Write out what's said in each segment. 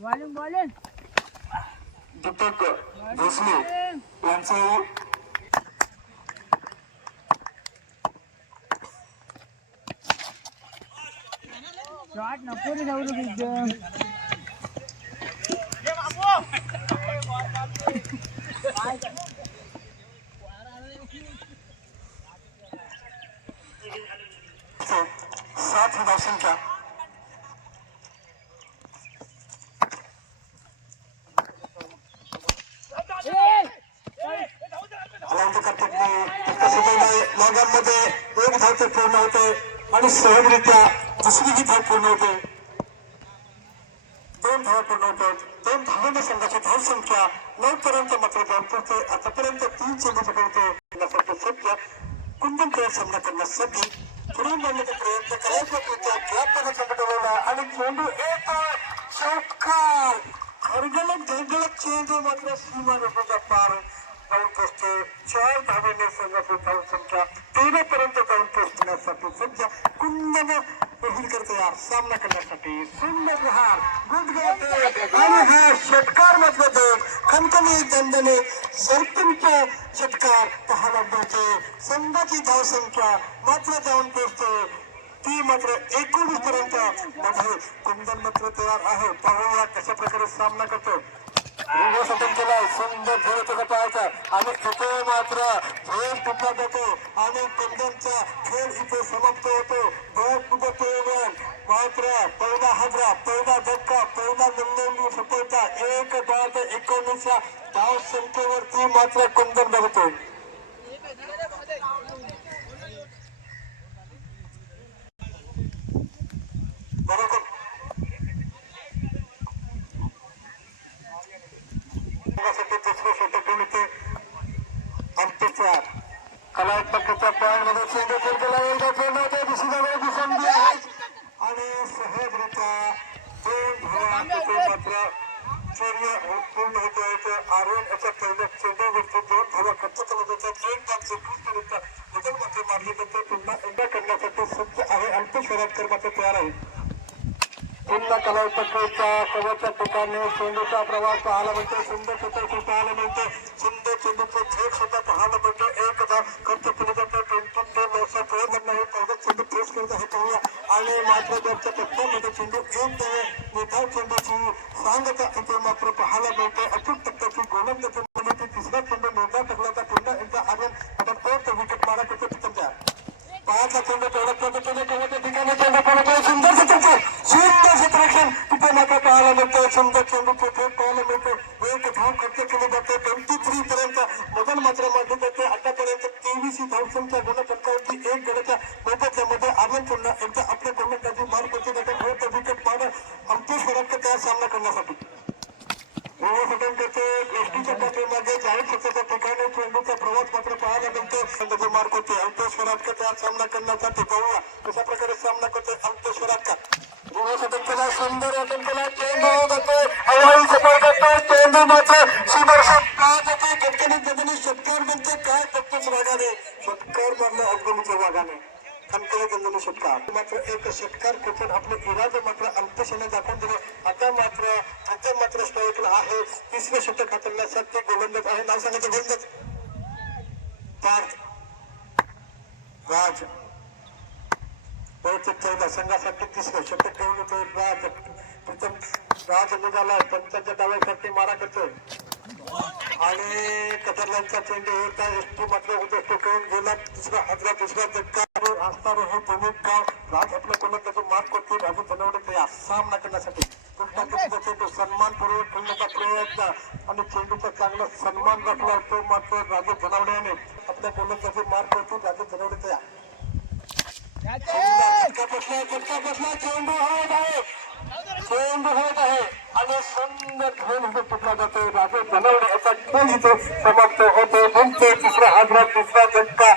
Bowling bowling Deepak Bhosale यांचं shot नको रे जाऊ रे एकदम सात ही धावसंख्या अलंकार टेकणे लॉगांमध्ये एक धावते पूर्ण होते आणि सहजरित्या दुसरी ही धाव पूर्ण होते. दोन धावा पूर्ण होतात दोन धावांच्या संघाची धाव संख्या नऊ पर्यंत मात्र दोन पुरते आतापर्यंत तीन चेंडू पकडतो. करण्यासाठी कुंदन खेळ सामना करण्यासाठी पुढील मांडण्याचा प्रयत्न करायचा होता गॅपमध्ये चेंडू ठेवला आणि चेंडू एक चौकार. खरगलक गळगळत चेंडू मात्र सीमा रेषेच्या पार जाऊन पोचतो चार धावेने संघाची धावसंख्या तेरा पर्यंत जाऊन पोहोचण्यासाठी सध्या कुंदन उभीकर तयार सामना करण्यासाठी. सुंदर हार गुड आणि हा षटकार मात्र देत खणखणी दंडने सरपंच षटकार पाहायला मिळते संघाची धावसंख्या मात्र जाऊन पोहोचते. ती मात्र एकोणीस पर्यंत मध्ये कुंदन मात्र तयार आहे. पाहूया कशा प्रकारे सामना करतो. सुंदर पाहायचा आणि मात्र तुटला जातो आणि खेळ इथे समाप्त होतो. मात्र पहिला हजरा पहिला धक्का पहिला निर्णय सफलता एक बाद एकोणीसच्या धाव संख्येवरती मात्र कुंदन बघतो बरोबर साठी दुसरं षटक घेऊन येते अंत्यचार कलात्मकच्या पॉइंटमध्ये चेंडू फेकला एकदा चेंडू होते दुसरी धावाची संधी आहे आणि सहजरित्या दोन धावा तिथे मात्र चर्य पूर्ण होते आहे आरोन याच्या पहिल्या चेंडूवरती दोन धावा खर्च करत पुन्हा एकदा करण्यासाठी सज्ज आहे अंत्यश्वरातकर मात्र तयार आहे. पुन्हा कलावतच्या कवच्या ठिकाणी चेंडूचा प्रवास पाहायला मिळतो. सुंदर चित्र पाहायला मिळते. सुंदर चेंडूचं थेट सुद्धा पाहायला मिळतो. एक खर्च केले जाते दोन वर्षा प्रयत्न नाही पहिला चेंडू फेस करत आहे. पाहूया. आणि मात्र जरच्या टप्प्यामध्ये चेंडू एक धावे मोठ्या चेंडूची सांगता इथे मात्र पाहायला मिळते अचूक टप्प्याची गोलंदाजी मध्ये ती तिसरा चेंडू मोठ्या टाकला पुन्हा एकदा आगन आपण अर्थ विकेट मारा कसं तिथं चेंडू तेवढा पद्धतीने चेंडू मात्र पाहायला मिळतं सुंदर चेंडू तिथे पाहायला मिळतो. एक धाव खर्च केली जाते करतो मात्र सुदर्शन काय जाते कटकनीत गगनी षटकार काय फक्तच वागाने षटकार मारलं अफगाणीच्या वागाने अंतर षटकार मात्र एक षटकार आपले इरादे मात्र दाखवून दिले. आता मात्र आता मात्र स्ट्राईकला आहे. तिसरे षटक हाताळण्यासाठी गोलंदाज आहे. नाव सांगायचं गोलंदाज. पार्थ राज. बहुतेक चौदा संघासाठी तिसरे षटक घेऊन येतोय राज. निघाला पंचाच्या डाव्यासाठी मारा करतोय. आणि कदरल्यांचा चेंडू होता एसटी मात्र उद्या टोकवून गेला दुसरा हजरा दुसरा धक्का असणारे हे प्रमुख गाव राज आपल्या कोणाचा मार्क करतील अजून बनवणे तयार सामना करण्यासाठी. पुन्हा चेंडू सन्मानपूर्वक खेळण्याचा प्रयत्न. आणि चेंडूचा चांगला सन्मान राखला तो मात्र राजू बनवण्याने आपल्या गोलंदाजी मार्क करतील राजू बनवणे तयार बसला चेंडू होत आहे चेंडू होत आहे आणि सुंदर घेऊन इथे जातो राजू बनवणे याचा खेळ इथे समाप्त होतो तिसरा हादरा तिसरा झटका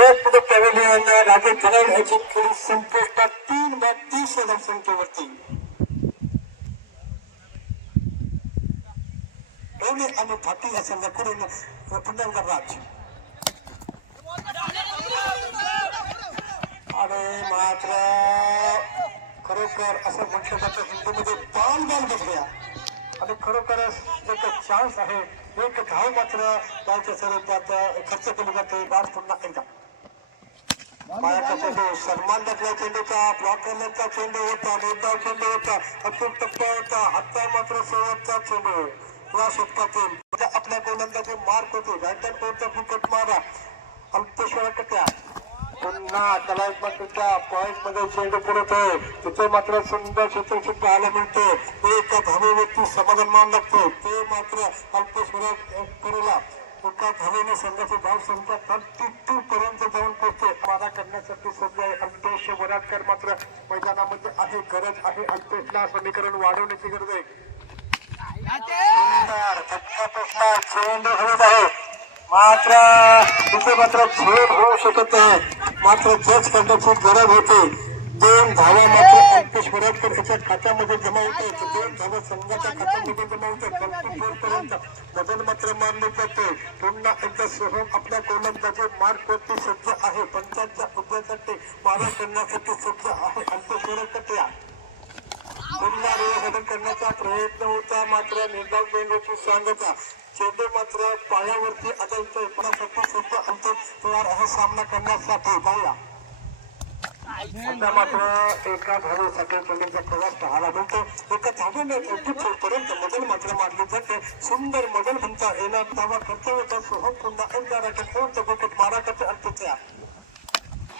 एक पुढे बनवणे याची संपुष्टात तीन बाद तीस हजार संख्येवरती आणि फाटी या संघाकडून पुन्हा राज आणि मात्र खरोखर असं म्हटलं जातं हिंदीमध्ये बाल बाल बसल्या. आणि खरोखरच एक चान्स आहे एक धाव मात्र त्याच्या स्वरूपात खर्च केली जाते बाद पुन्हा एकदा. पायाचा चेंडू सन्मान दाखला चेंडूचा ब्लॉक करण्याचा चेंडू होता निर्धाव चेंडू होता अचूक टप्पा होता आता मात्र शेवटचा चेंडू. या शतकातील आपल्या गोलंदाचे मार्क होते. बॅटर कोणता क्रिकेट मारा? अल्पेश्वर कट्या पुन्हा कलात्मकच्या पॉईंटमध्ये चेंडू पुरत आहे. तिथे मात्र सुंदर क्षेत्र पाहायला मिळते. एका धावेवरती समाधान मान लागतो. ते मात्र अल्पेश्वर करूला. एका धावेने संघाची धाव संख्या थर्टी टू पर्यंत जाऊन पोहोचते. मारा करण्यासाठी सध्या अल्पेश वराटकर मात्र मैदानामध्ये आहे. गरज आहे. अल्पेशला समीकरण वाढवण्याची गरज आहे. आहे. मात्र तिथे मात्र झेल होऊ शकत नाही. मात्र जज करण्याची गरज होते. दोन धावा मात्र अंकुश वराडकर याच्या खात्यामध्ये जमा होते. दोन धावा संघाच्या खात्यामध्ये जमा होते. फोर पर्यंत बदल मात्र मानले जाते पुन्हा एकदा सोहम आपल्या गोलंदाजी मार्क वरती सज्ज आहे. पंचांच्या उद्यासाठी मारा करण्यासाठी सज्ज आहे. अंकुश वराडकर पुन्हा रेखाटन करण्याचा प्रयत्न होता. मात्र निर्धाव चेंडूची सांगता चेंडू मात्र पायावरती आता इथे स्वतः स्वतः अंतर तयार हा सामना करण्यासाठी पाहूया मात्र एका धावेसाठी चेंडूचा प्रवास पाहायला मिळतो. एका धावेने एवढी पर्यंत मदल मात्र मारली जाते. सुंदर मदल म्हणता येणार धावा खर्च होता सोहम पुन्हा एकदा राखत होत विकेट मारा करते अंतच्या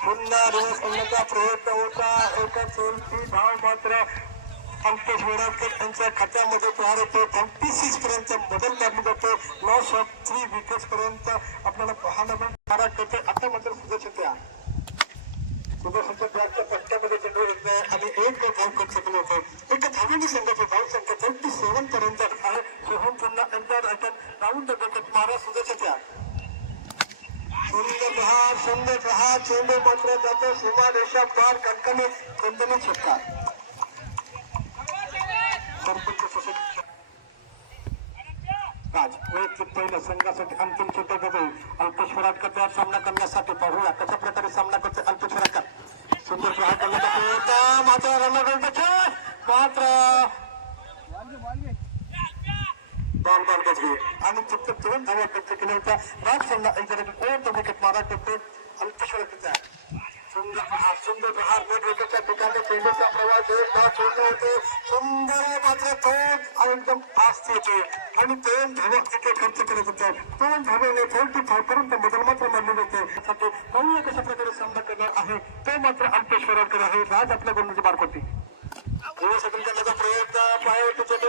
पुन्हा रिवर्स करण्याचा प्रयत्न होता. एका चोरची धाव मात्र अंकुश वराडकर यांच्या खात्यामध्ये तयार येतो एमपी सिक्स पर्यंत बदल काढली लॉस ऑफ थ्री विकेट्स पर्यंत आपल्याला पाहायला मिळणार करते आता मात्र सुदर्शत्या सुदर्शनच्या बॅटच्या पट्ट्यामध्ये चेंडू येत नाही आणि एक धाव खर्च होते. एक धावेने संघाची धाव संख्या थर्टी सेव्हन पर्यंत आहे. सोहम पुन्हा एकदा रायटन राऊंड विकेट मारा सुदर्शत्या सुंदर रहा सुंदर रहा चेंडू जातो. सीमा रेषा पार कणकणी कंदनी शकतात सरपंच सशक्त राज वैयक्तिक पहिलं संघासाठी अंतिम क्षेत्र अल्पेश वराडकर तयार सामना करण्यासाठी पाहूया कशा प्रकारे सामना करते अल्पेश सुंदर प्रहार करण्याचा मात्र मात्र. बॉल बॉल आणि फक्त दोन धावा खर्च केल्या होत्या राज संघ एकदा कोण विकेट मारा करतो सुंदर प्रहार सुंदर ठिकाणी चेंडूचा प्रवास एक धाव होते सुंदर मात्र दोन एकदम फास्ट होते. आणि दोन धावा तिथे खर्च केले होते. दोन धावेने फोर्टी फाय पर्यंत बदल मात्र मानले जाते. त्यासाठी पाहूया कशा प्रकारे सामना करणार आहे. तो मात्र अल्पेश आहे. राज आपल्या गोलंदाजी मार्क होती सेटल करण्याचा प्रयत्न. पायावरती चेंडू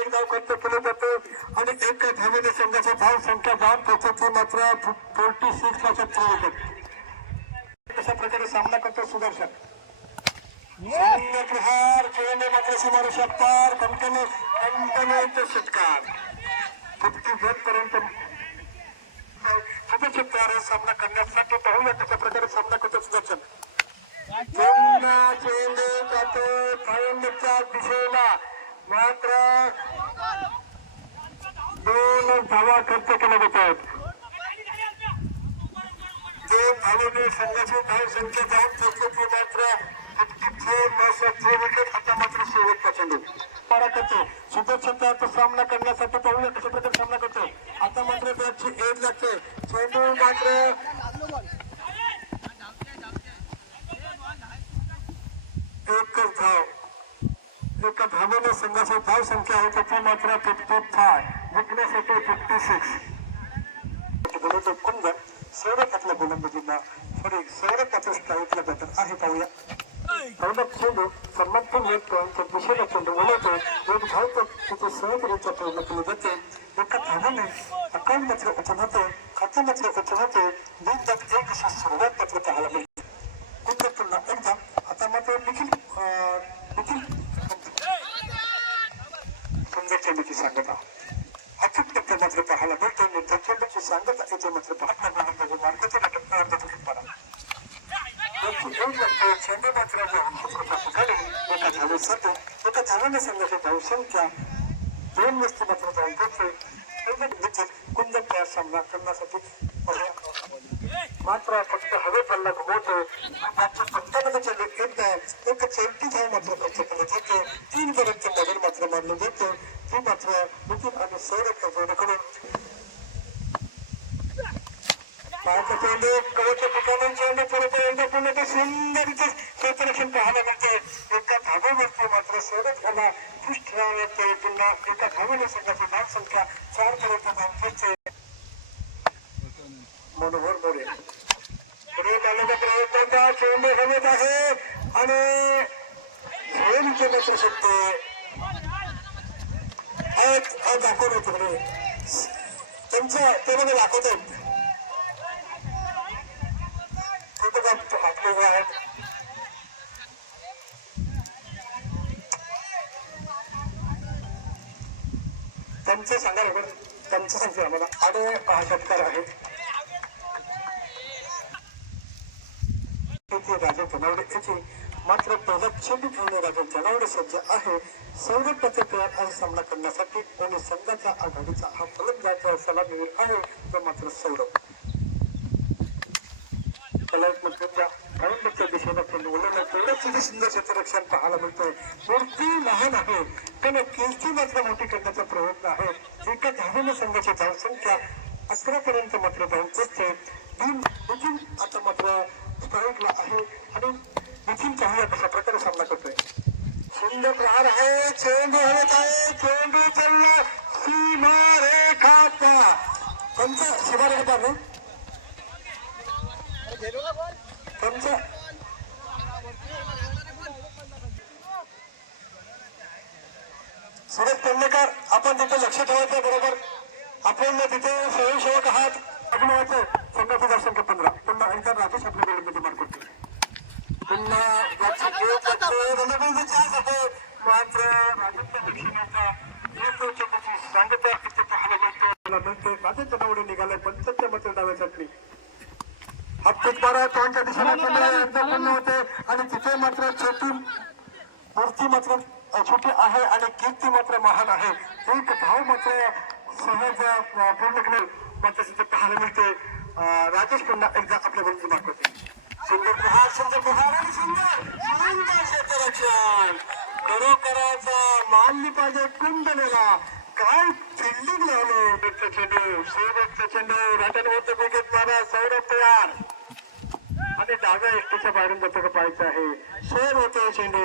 एक धाव खर्च केले जाते. आणि एक धावेने संघाचा धाव संख्या जाऊन पोहोचते मात्र फोर्टी सिक्स ला थ्री विकेट कशा प्रकारे सामना करतो सुदर्शन सुंदर प्रहार चेंडू मात्र सीमारेषा पार कंपनी कंपनीचे षटकार. फिफ्टी वन पर्यंत तयार आहे सामना करण्यासाठी पाहूया कशा प्रकारे सामना करतो सुदर्शन पुन्हा चेंडू जातो फायनलच्या दिशेला. मात्र दोन धावा खर्च केल्या जातात. दोन धावणे संघाचे धाव संख्या जाऊन पोहोचली मात्र फिफ्टी विकेट आता मात्र शेवटचा चेंडू. मारा करतो सुदर्शनचा सामना करण्यासाठी पाहूया कशा प्रकारे सामना करतो आता मात्र त्याची एड लागते. चेंडू मात्र एकच धाव. एका धावेने संघाची धाव संख्या आहे त्याची मात्र फिफ्टी फाय जिंकण्यासाठी फिफ्टी सिक्स गोलंदाज सौरभ आपल्या गोलंदाजीला सॉरी सौरभ त्याचं स्ट्राईकला बॅटर आहे पाहूया. सौरभ चेंडू सर्वात पॉईंट दिशेला चेंडू वळवतो एक धावतो तिथे सहजरीचा पूर्ण केला जाते. एका धावाने अकाउंट मात्र ओपन होते खाते मात्र ओपन होते दोन दात एक अशी सुरुवात मात्र पाहायला मिळते कुंद पुन्हा एकदा आता मात्र निखिल अं, निखिल सुंदर चेंडूची सांगता अचूक मात्र चेंडू मात्र एका जातो एका संघाची धावसंख्या दोन वस्तू मात्र सामना करण्यासाठी मात्र फक्त हवे पल्ला घुमवतो मात्र पत्त्यामध्ये चेंडू नाही एक चेंडू धाव मात्र खर्च तीन पर्यंत बदल मात्र मानले जाते. ती मात्र नितीन आणि सौरभ जोडकडून पाच कवच ठिकाणी चेंडू पुढे ते सुंदर इथे पाहायला मिळते एका धाब्यावरती मात्र सौरभ झाला खुश ठेवावे लागते पुन्हा एका धाब्याने संघाची धाव संख्या चार पर्यंत धाव पोहोचते मनोहर मोरे पुढे काढण्याचा प्रयत्न होता चेंडू हवेत आहे आणि झेलचे मात्र शकते आहेत हा दाखवत होते त्यांचं ते म्हणजे दाखवत आहेत फोटोग्राफ आहेत त्यांचं सांगा रे बरं. त्यांचं सांगतो आम्हाला. आडे हा सत्कार आहे. येथे राजा जनावडे याची मात्र पहिला चेंडू ठेवणे राजा सज्ज आहे सौरभ पत्रकार आज सामना करण्यासाठी आणि संघाचा आघाडीचा हा फलंदाज सलामीवीर आहे तो मात्र सौरभ. कलात्मकरित्या आनंदाच्या दिशेला चेंडू उलटला तेवढंच तिथे सुंदर क्षेत्ररक्षण पाहायला मिळतंय मूर्ती लहान आहे पण कीर्ती मात्र मोठी करण्याचा प्रयत्न आहे. एका धावेने संघाची धावसंख्या अकरा पर्यंत मात्र धावून पोचते तीन आता मात्र स्ट्राईकला आहे आणि नितीन चांगला कशा प्रकारे सामना करतोय. सुंदर प्रहार आहे चेंडू हवेत आहे चेंडू चालला सीमा रेखा पा कोणता सीमा रेखा ना कोणता सुरेश पेडणेकर आपण तिथे लक्ष ठेवायचं बरोबर? आपण तिथे स्वयंसेवक आहात. अभिनवाचे संघाचे दर्शन पंधरा पुन्हा एकदा राजेश आपल्या वेळेमध्ये मार्क करतो पुन्हा याची एक लक्ष रणबंदीच्या आहे मात्र राजेशच्या दक्षिणेचा एक चेंडूची सांगता इथे पाहायला मिळतो? मला म्हणते राजेश जनावडे निघाले पंचायत मात्र डाव्यासाठी हप्तीत बारा तोंडच्या दिशेने अंतर होते आणि तिथे मात्र छोटी मूर्ती मात्र छोटी आहे आणि कीर्ती मात्र महान आहे. एक धाव मात्र सहज पूर्ण मात्र तिथे पाहायला मिळते राजेश पुन्हा एकदा आपल्या बरोबर दाखवते सुंदर सुंदर सुंदर क्षेत्ररक्षण खरोखराचा मानली पाहिजे कुंडलेला काय फिल्डिंग लावलो चेंडू शेवटचा चेंडू राजन विकेट मारा सौरभ तयार आणि डाव्या एसटीच्या बाहेरून जातो का पाहायचं आहे शेर होते चेंडू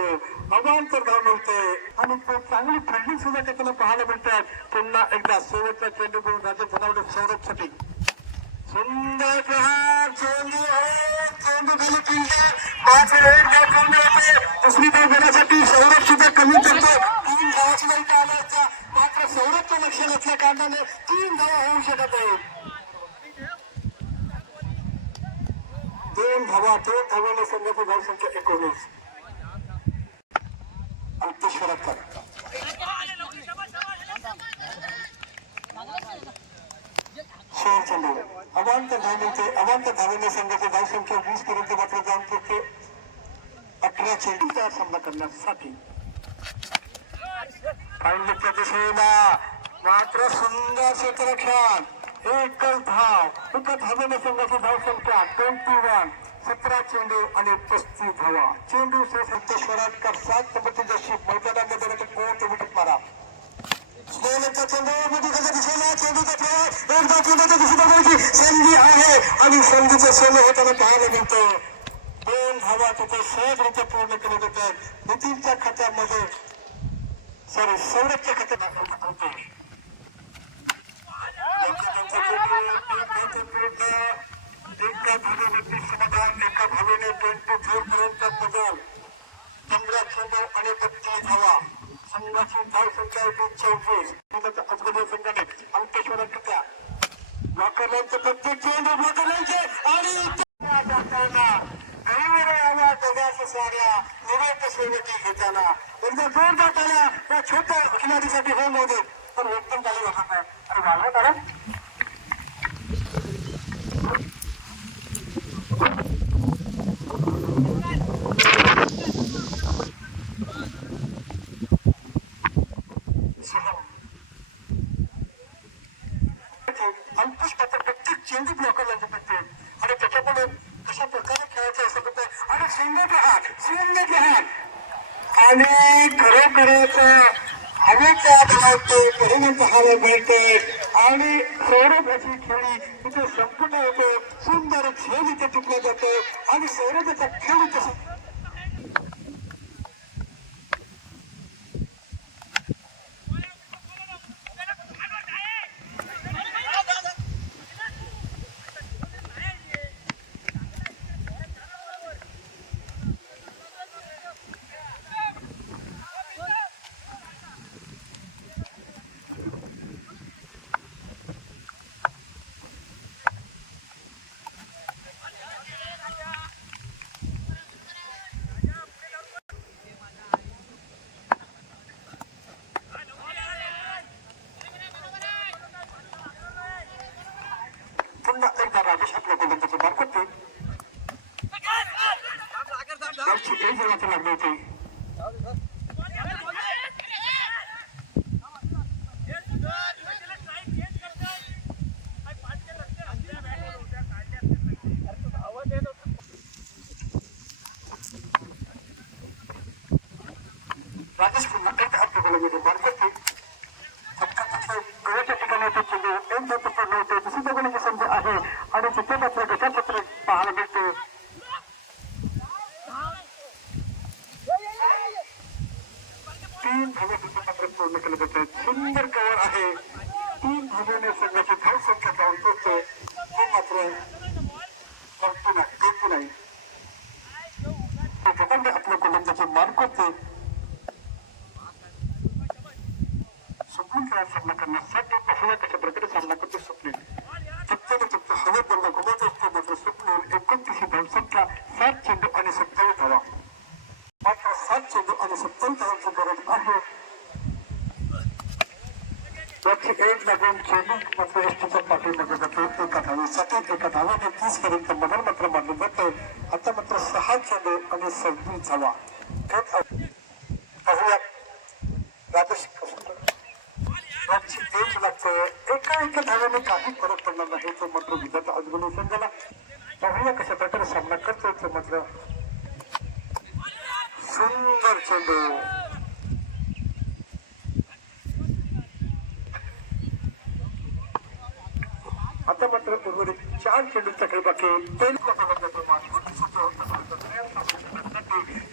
अवांतर धाव मिळते आणि तो चांगली फिल्डिंग सुद्धा त्याच्याला पाहायला मिळतात. पुन्हा एकदा शेवटचा चेंडू घेऊन राजा जनावडे सौरभसाठी सुंदर प्रहार चेंडू आहे चेंडू गेली पिंडे पाच एक धाव कमी होते दुसरी धाव घेण्यासाठी सौरभ सुद्धा कमी करतो तीन धावाची नाही आला असता मात्र सौरभचं लक्ष नसल्या कारणाने तीन धावा होऊ शकत आहे दोन धावा दोन धावाने संघाची धावसंख्या एकोणीस अंत्यश्वरात शेर चेंडू अवांत धावण्याचे अवांत धावणे संघाची धावसंख्या वीस पर्यंत मात्र जाऊन पोहोचते अठरा चेंडूचा सामना करण्यासाठी. फायनलच्या दिशेला मात्र सुंदर क्षेत्ररक्षण एकच धाव एका धावेने संघाची धावसंख्या ट्वेंटी वन सतरा चेंडू आणि पस्तीस धावा. चेंडू सत्तेश्वरात सात नंबरची शिप मैदानामध्ये कोण विकेट मारा. संधी आहे आणि संधीचं सोनं होताना पाहायला मिळतं दोन धावा तिथे सहजरित्या पूर्ण केले जातात नितीनच्या खात्यामध्ये सॉरी सौरभच्या खात्यात होते एका धावेवरती समाधान एका धावेने ट्वेंटी फोर पर्यंत बदल पंधरा चेंडू आणि बत्तीस धावा संघाची धाव संख्या होती चौतीस अफगाणी संघाने अंकेश्वरात होत्या प्रत्येक चेंडू ब्लॉकरलांचे आणि घेताना एकदा जोर जाताना त्या छोट्या खिलाडीसाठी हो नव्हते पण एकदम वाटत अरे वाढवा कारण मात्र प्रत्येक चेंडू ब्लॉकर लागू पडते आणि त्याच्यामुळे कशा प्रकारे खेळायचं असं होतं आणि शून्य प्रहार शून्य प्रहार आणि खरोखरच हवेचा धावते पाहायला मिळते आणि सौरभाची खेळी तिथे संपूर्ण होतो सुंदर खेळ इथे टिकला जातो आणि सौरभाचा खेळ इथे पुन्हा एकदा राजेश आपल्या गोलंदाजी मार करते त्यांची एक जणांची लागली होती राजेश पुन्हा एकदा आपल्या गोलंदाजी मार करते फक्त तिथे गव्हाच्या ठिकाणी होते चेंडू एक दोन पकडले होते दुसरी जगण्याची संधी आहे आणि तिथे मात्र गटापत्र पाहायला मिळते तीन धावे तिथे पूर्ण केले जाते. सुंदर कवर आहे. तीन धावेने संघाची धाव संख्या धावून पोहोचते ते मात्र करतो नाही देतो नाही गटाने आपल्या गोलंदाचे मान करते स्वप्न खेळात सामना करण्यासाठी पाहूया कशा प्रकारे सामना करते स्वप्नील फक्त फक्त हवेत त्यांना घुमवत असतो मात्र स्वप्नील एकोणतीस धावसंख्या सात चेंडू आणि सत्तावीस धावा. सात चेंडू आणि सत्तर धावांची गरज आहे. याची एक लागून चेंडू मात्र एसटीच्या पाठीमध्ये जातो. एका धावेसाठी एका धावाने तीस पर्यंत मदर मात्र मानलं जाते. आता मात्र सहा चेंडू आणि सव्वीस धावा. थेट पाहूया. राजेश कसं यांची लागते एका एका धाव्याने काही फरक पडणार नाही तो मात्र विधाता अजून संघाला. पाहूया कशा प्रकारे सामना करतो तो मात्र. सुंदर चेंडू आता मात्र उर्वरित चार चेंडूचा खेळ बाकी आहे.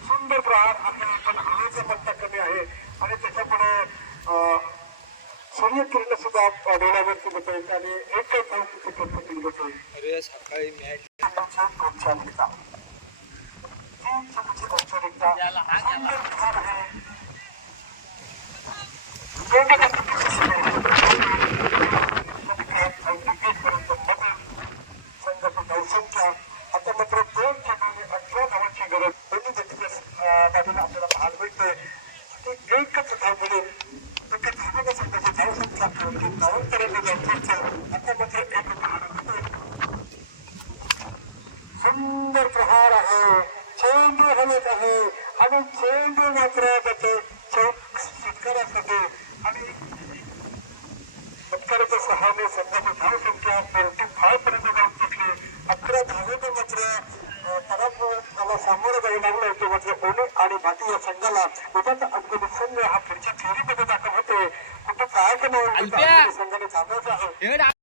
सुंदर प्रहार आहे पण हवेचा पट्टा कमी आहे आणि त्याच्यामुळे सूर्यकिरण सुद्धा डोळ्यावरती बसत आहेत आणि तिथे प्रयत्न जाते अरे सकाळी मॅच चेंडूची औपचारिकता तीन चेंडूची औपचारिकता सुंदर प्रहार आहे आता मात्र दोन अठरा धावांची गरज दोन्ही बाजूला आपल्याला पाहायला मिळते एकच धाव मिळेल एका धावाने संघाची धावसंख्या